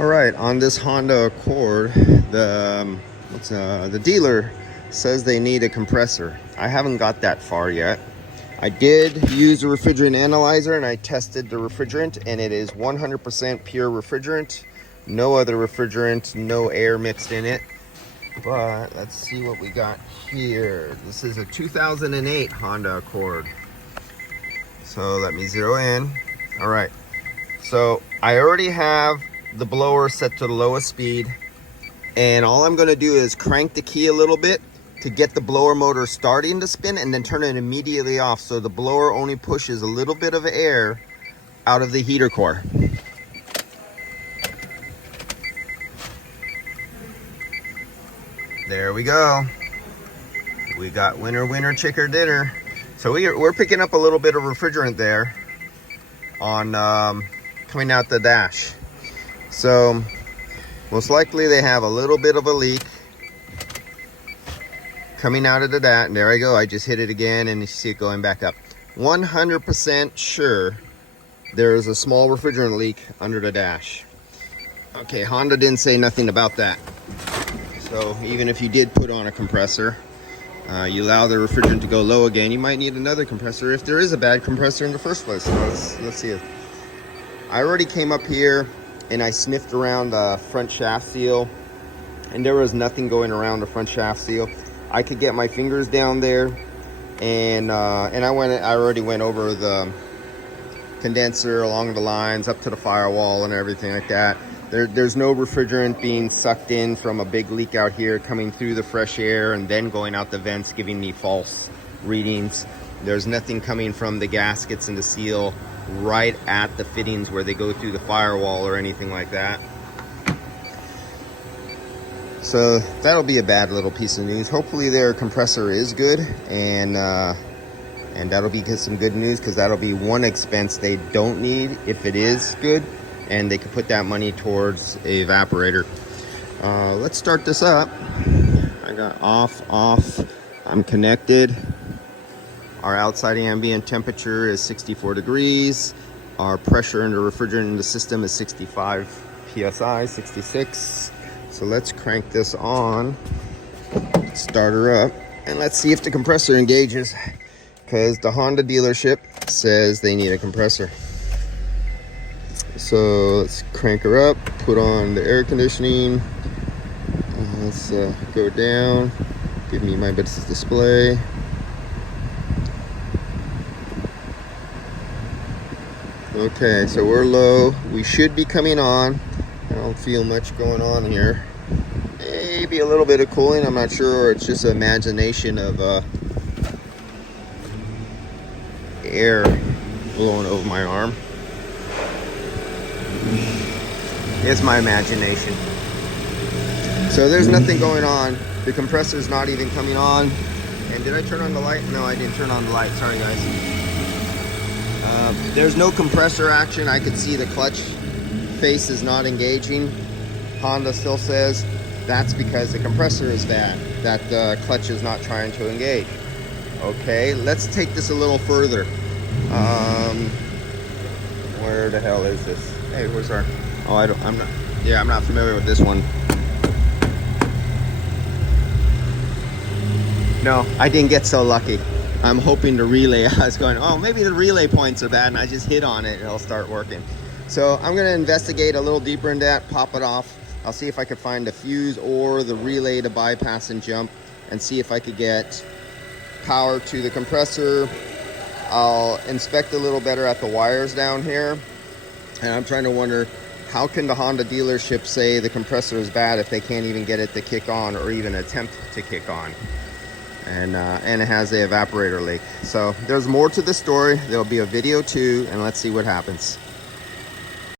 All right, on this Honda Accord, the dealer says they need a compressor. I haven't got that far yet. I did use a refrigerant analyzer and I tested the refrigerant, and it is 100% pure refrigerant. No other refrigerant, no air mixed in it. But let's see what we got here. This is a 2008 Honda Accord. So let me zero in. All right, so I already have the blower set to the lowest speed, and all I'm going to do is crank the key a little bit to get the blower motor starting to spin, and then turn it immediately off, so the blower only pushes a little bit of air out of the heater core. There we go. We got winner winner chicken dinner. So we're picking up a little bit of refrigerant there on coming out the dash. So most likely they have a little bit of a leak coming out of the dash. And there I go, I just hit it again and you see it going back up. 100% sure there's a small refrigerant leak under the dash. Okay, Honda didn't say nothing about that. So even if you did put on a compressor, you allow the refrigerant to go low again, you might need another compressor if there is a bad compressor in the first place. So let's see it. I already came up here and I sniffed around the front shaft seal, and there was nothing going around the front shaft seal. I could get my fingers down there, and I already went over the condenser along the lines up to the firewall and everything like that. There's no refrigerant being sucked in from a big leak out here, coming through the fresh air and then going out the vents, giving me false readings. There's nothing coming from the gaskets and the seal right at the fittings where they go through the firewall or anything like that. So that'll be a bad little piece of news. Hopefully their compressor is good, and that'll be some good news, because that'll be one expense they don't need if it is good, and they could put that money towards an evaporator. Let's start this up. I got off. I'm connected. Our outside ambient temperature is 64 degrees. Our pressure in the refrigerant in the system is 65 psi, 66. So let's crank this on, start her up, and let's see if the compressor engages, because the Honda dealership says they need a compressor. So let's crank her up, put on the air conditioning. Let's go down, give me my bits of display. Okay, so we're low. We should be coming on. I don't feel much going on here. Maybe a little bit of cooling, I'm not sure, or it's just an imagination of air blowing over my arm. It's my imagination. So there's nothing going on. The compressor's not even coming on. And did I turn on the light? No, I didn't turn on the light. Sorry, guys. There's no compressor action. I could see the clutch face is not engaging. Honda still says that's because the compressor is bad, that the clutch is not trying to engage. Okay, let's take this a little further. Where the hell is this? Hey, where's our... Oh, I'm not familiar with this one. No, I didn't get so lucky. I'm hoping the relay, I was going, oh, maybe the relay points are bad, and I just hit on it and it'll start working. So I'm gonna investigate a little deeper in that, pop it off. I'll see if I could find a fuse or the relay to bypass and jump, and see if I could get power to the compressor. I'll inspect a little better at the wires down here. And I'm trying to wonder, how can the Honda dealership say the compressor is bad if they can't even get it to kick on or even attempt to kick on? And it has the evaporator leak. So there's more to the story. There'll be a video too, and let's see what happens.